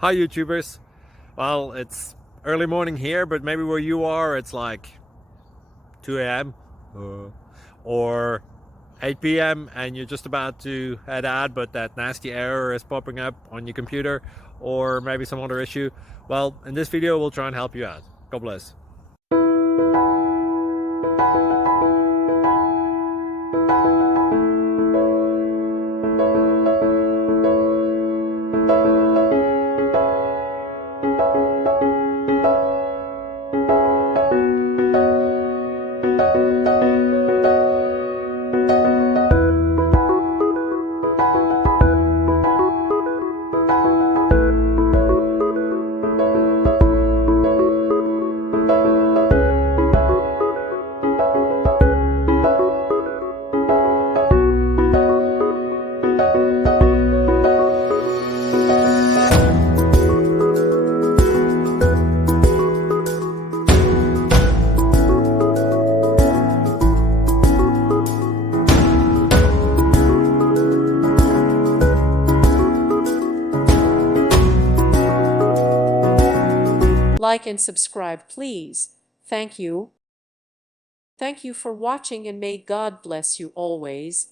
Hi YouTubers. Well, it's early morning here, but maybe where you are it's like 2 a.m. or 8 p.m. and you're just about to head out, but that nasty error is popping up on your computer, or maybe some other issue. Well, in this video we'll try and help you out. God bless. Like and subscribe, please. Thank you. Thank you for watching, and may God bless you always.